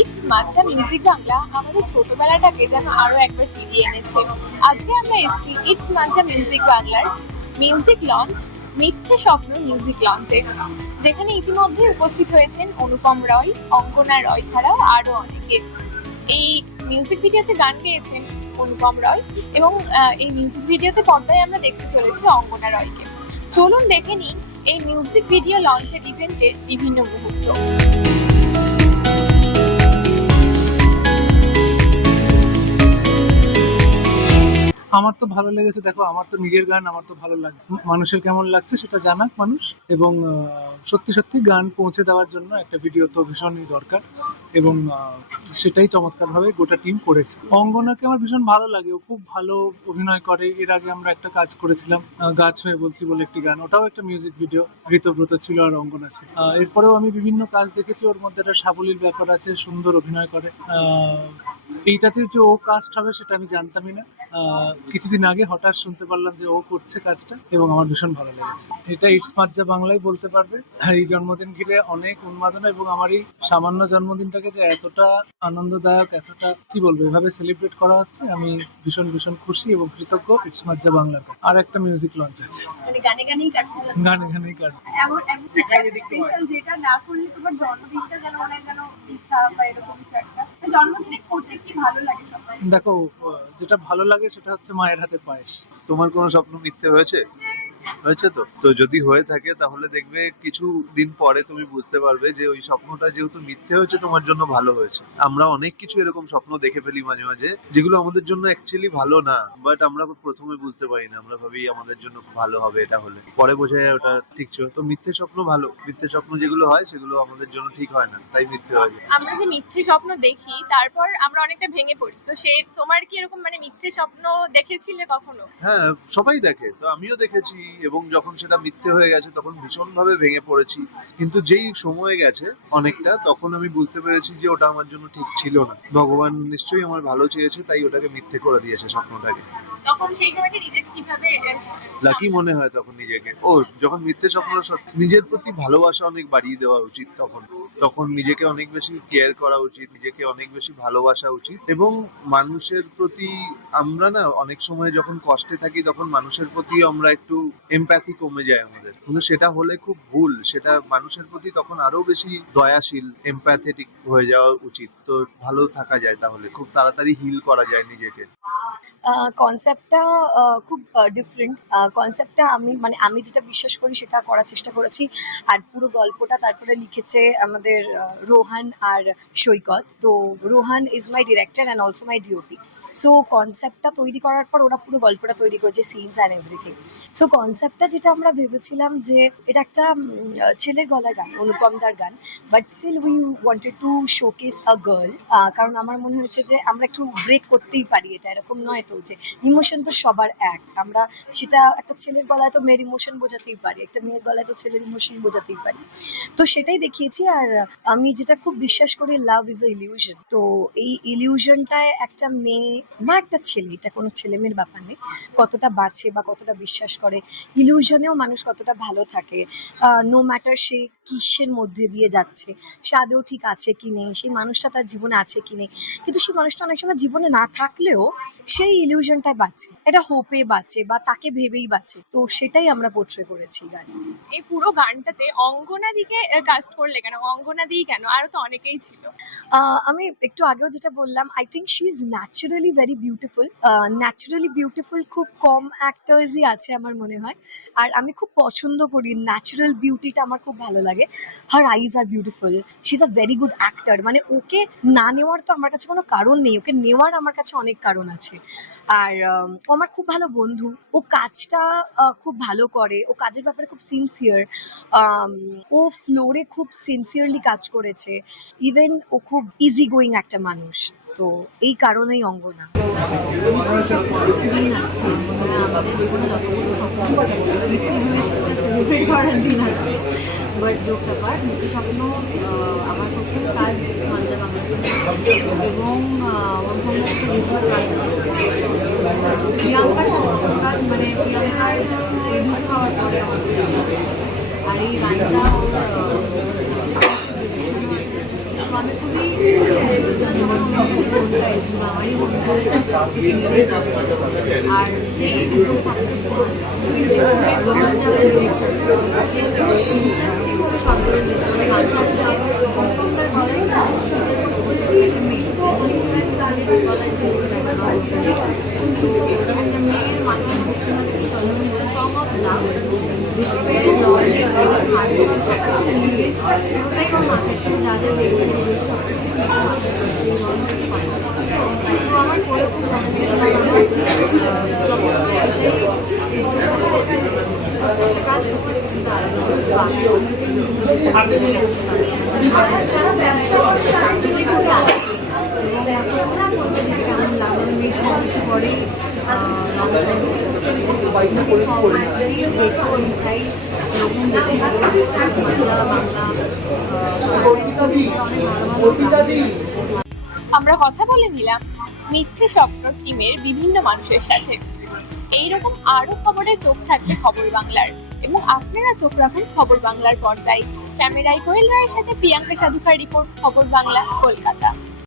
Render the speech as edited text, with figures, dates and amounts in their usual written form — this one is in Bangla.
ইটস মাচ্চা মিউজিক বাংলা আমাদের ছোটবেলাটাকে যেন আরো একবার ফিরিয়ে এনেছে। আজকে আমরা এসেছি ইটস মাচ্চা মিউজিক বাংলার মিউজিক লঞ্চ মিথ্যে স্বপ্ন মিউজিক লঞ্চে, যেখানে ইতিমধ্যে উপস্থিত হয়েছেন অনুপম রয়, অঙ্গনা রয় ছাড়াও আরো অনেকে। এই মিউজিক ভিডিওতে গান গেয়েছেন অনুপম রয় এবং এই মিউজিক ভিডিওতে পর্দায় আমরা দেখতে চলেছি অঙ্গনা রয়কে। চলুন দেখে নিই এই মিউজিক ভিডিও লঞ্চের ইভেন্টের বিভিন্ন মুহূর্ত। আমার তো ভালো লেগেছে। দেখো, আমার তো নিজের গান, আমার তো ভালো লাগে। মানুষের কেমন লাগছে সেটা জানাক মানুষ। এবং সত্যি সত্যি গান পৌঁছে দেওয়ার জন্য একটা ভিডিও তো ভীষণই দরকার, এবং সেটাই চমৎকারভাবে গোটা টিম করেছে। অঙ্গনাকে আমার ভীষণ ভালো লাগে, ও খুব ভালো অভিনয় করে। এর আগে আমরা একটা কাজ করেছিলাম, গাছ হয়ে বলছি বলে একটি গান, ওটাও একটা মিউজিক ভিডিও। ঋতব্রত ছিল আর অঙ্গনা ছিল। এরপরেও আমি বিভিন্ন কাজ দেখেছি, ওর মধ্যে একটা সাবলীল ব্যাপার আছে, সুন্দর অভিনয় করে। এইটাতে যে ও কাস্ট হবে সেটা আমি জানতামই না। কিছুদিন আগে হঠাৎ শুনতে পারলাম যে ও করছে কাজটা, এবং আমার ভীষণ ভালো লেগেছে। এটা ইটস মার্জা বাংলাই বলতে পারবে। এই জন্মদিন ঘিরে অনেক উন্মাদনা, এবং আমার এই সামান্য জন্মদিনটাকে যে এতটা আনন্দদায়ক, এতটা কি বলবো, এভাবে সেলিব্রেট করা হচ্ছে, আমি ভীষণ ভীষণ খুশি এবং কৃতজ্ঞ ইটস মার্জা বাংলার। আর একটা মিউজিক লঞ্চ আছে, মানে গানে গানেই কাটছে, গানে গানেই কাটবে। যেটা না করলে তোমার জন্মদিনটা যেন মনে যেন বৃথা বা এরকম কিছু একটা। জন্মদিনে করতে কি ভালো লাগে সবচেয়ে? দেখো, যেটা ভালো লাগে সেটা হচ্ছে মায়ের হাতে পায়েস। তোমার কোনো স্বপ্ন মিথ্যে হয়েছে? হয়েছে তো তো যদি হয়ে থাকে তাহলে দেখবে কিছু দিন পরে তুমি বুঝতে পারবে যে ওই স্বপ্নটা যেহেতু মিথ্যে হয়েছে তোমার জন্য ভালো হয়েছে। আমরা অনেক কিছু এরকম স্বপ্ন দেখে ফেলি মাঝে মাঝে, যেগুলো আমাদের জন্য অ্যাকচুয়ালি ভালো না, বাট আমরা প্রথমে বুঝতে পারি না। আমরা ভাবি আমাদের জন্য ভালো হবে এটা হলে, পরে বোঝা যায় ওটা ঠিক ছিল। তো মিথ্যে স্বপ্ন ভালো, মিথ্যে স্বপ্ন যেগুলো হয় সেগুলো আমাদের জন্য ঠিক হয় না, তাই মিথ্যে হয়। আমরা যে মিথ্যে স্বপ্ন দেখি তারপর আমরা অনেকটা ভেঙে পড়ি, তো সে তোমার কি এরকম মানে মিথ্যে স্বপ্ন দেখেছিলে কখনো? হ্যাঁ, সবাই দেখে, তো আমিও দেখেছি, এবং যখন সেটা মিথ্যে হয়ে গেছে তখন ভীষণ ভাবে ভেঙে পড়েছি। কিন্তু যেই সময় গেছে অনেকটা, তখন আমি বুঝতে পেরেছি যে ওটা আমার জন্য ঠিক ছিল না। ভগবান নিশ্চয়ই আমার ভালো চেয়েছে, তাই ওটাকে মিথ্যে করে দিয়েছে স্বপ্নটাকে। তখন সেই সময়টা নিজেকে কিভাবে লাকি মনে হয় তখন নিজেকে। যখন মিথ্যে স্বপ্ন, নিজের প্রতি ভালোবাসা অনেক বাড়িয়ে দেওয়া উচিত। তখন নিজেকে অনেক বেশি কেয়ার করা উচিত, নিজেকে অনেক বেশি ভালোবাসা উচিত। এবং মানুষের প্রতি আমরা না অনেক সময় যখন কষ্টে থাকি তখন মানুষের প্রতি আমরা একটু এমপ্যাথি কমে যায় আমাদের, কিন্তু সেটা হলে খুব ভুল। সেটা মানুষের প্রতি তখন আরো বেশি দয়াশীল, এমপ্যাথেটিক হয়ে যাওয়া উচিত। তো ভালো থাকা যায়, তাহলে খুব তাড়াতাড়ি হিল করা যায় নিজেকে। কনসেপ্টটা খুব ডিফারেন্ট। কনসেপ্টটা আমি যেটা বিশ্বাস করি সেটা করার চেষ্টা করেছি। আর পুরো গল্পটা তারপরে লিখেছে আমাদের রোহান আর সৈকত। তো Rohan is my director and also my DOP. So কনসেপ্টটা তৈরি করার পর ওরা পুরো গল্পটা তৈরি করেছে, সিনস অ্যান্ড এভরিথিং। সো কনসেপ্টটা যেটা আমরা ভেবেছিলাম যে এটা একটা ছেলের গলার গান, অনুপম দার গান, but still we wanted to showcase a girl. কারণ আমার মনে হয়েছে যে আমরা একটু ব্রেক করতেই পারি, এটা এরকম নয় তো যে ইমোশন তো সবার এক। আমরা সেটা একটা ছেলের গলায় তো মেয়ের ইমোশন বোঝাতেই পারি, একটা মেয়ের গলায় তো ছেলের ইমোশন বোঝাতেই পারি। তো সেটাই দেখিয়েছি। আর আমি যেটা খুব বিশ্বাস করি, লাভ ইজ আ ইলিউশন। তো এই ইলিউশনটায় একটা মেয়ে বা একটা ছেলে, এটা কোনো ছেলে মেয়ের ব্যাপার নেই, কতটা বাঁচে বা কতটা বিশ্বাস করে, ইলিউশনেও মানুষ কতটা ভালো থাকে, নো ম্যাটার সে কিসের মধ্যে দিয়ে যাচ্ছে, সে আদৌ ঠিক আছে কি নেই, সেই মানুষটা তার জীবনে আছে কি নেই, কিন্তু সেই মানুষটা অনেক সময় জীবনে না থাকলেও সেই ইলিউশনটাই বাঁচে, এটা হোপে বাঁচে বা তাকে ভেবেই বাঁচে। তো সেটাই আমরা পোট্রে করেছি গানে। এই পুরো গানটাতে অঙ্গনা দিকে কাস্ট করলে কেন? অঙ্গনা দিই কেন? আরো তো অনেকেই ছিল। আমি একটু আগেও যেটা বললাম, I think she is naturally very beautiful. Naturally beautiful খুব কম অ্যাক্টার্সই আছে আমার মনে হয়। আর আমি খুব পছন্দ করি ন্যাচারাল বিউটিটা, আমার খুব ভালো লাগে। Her eyes are beautiful, she is a very good actor. মানে ওকে না নেওয়ার তো আমার কাছে কোনো কারণ নেই, ওকে নেওয়ার আমার কাছে অনেক কারণ আছে। আর ও আমার খুব ভালো বন্ধু, ও কাজটা খুব ভালো করে, ও কাজের ব্যাপারে খুব সিনসিয়ার। ও ফ্লোরে খুব সিনসিয়ারলি কাজ করেছে। ইভেন ও খুব ইজি গোয়িং একটা মানুষ। তো এই কারণেই অঙ্গনা। আমাদের জীবনে যতগুলো সেলিব্রেট করার দিন আছে, বাট জোকস অ্যাপার্ট, মিথ্যে স্বপ্ন আমার পক্ষে কাজ মাঞ্জা বাংলার জন্য, এবং প্রিয়াঙ্কার কাজ, মানে প্রিয়াঙ্কার প্রডিউস হওয়ার পরে আমাদের, আর এই গানটা আমি খুবই বোনটা এসেছিল, আমারই বন্ধু কিছু মিলেই যাচ্ছে। আর সেই ভিডিও থাকতে রোহান যে আমাদের lead করছে, সে ইন্টারেস্টিং ভাবে শব্দ দিয়েছে, মানে গানটা আসলে প্রথমবার গলায় বলছি মেয়েকে গানের গলায় যে তো একটা মেয়ের মাথার form of love respect logic harmony সব কিছু মিলিয়ে ওটাই আমার মাথায় ছিল, যা যা দেখে তো আমার পরে খুব ভালো কাজ করছি যারা ব্যবসা করছে তার থেকে খুবই আলাদা। এবং এতটা করতে কেমন লাগলো মেয়ে সব কিছু পরেই আমরা কথা বলে নিলাম মিথ্যে স্বপ্ন টিমের বিভিন্ন মানুষের সাথে। এইরকম আরো খবরে চোখ থাকবে খবর বাংলার, এবং আপনারা চোখ রাখুন খবর বাংলার পর্দায়। ক্যামেরায় কোয়েল রায়ের সাথে প্রিয়াঙ্কা সাধুকার রিপোর্ট, খবর বাংলা, কলকাতা।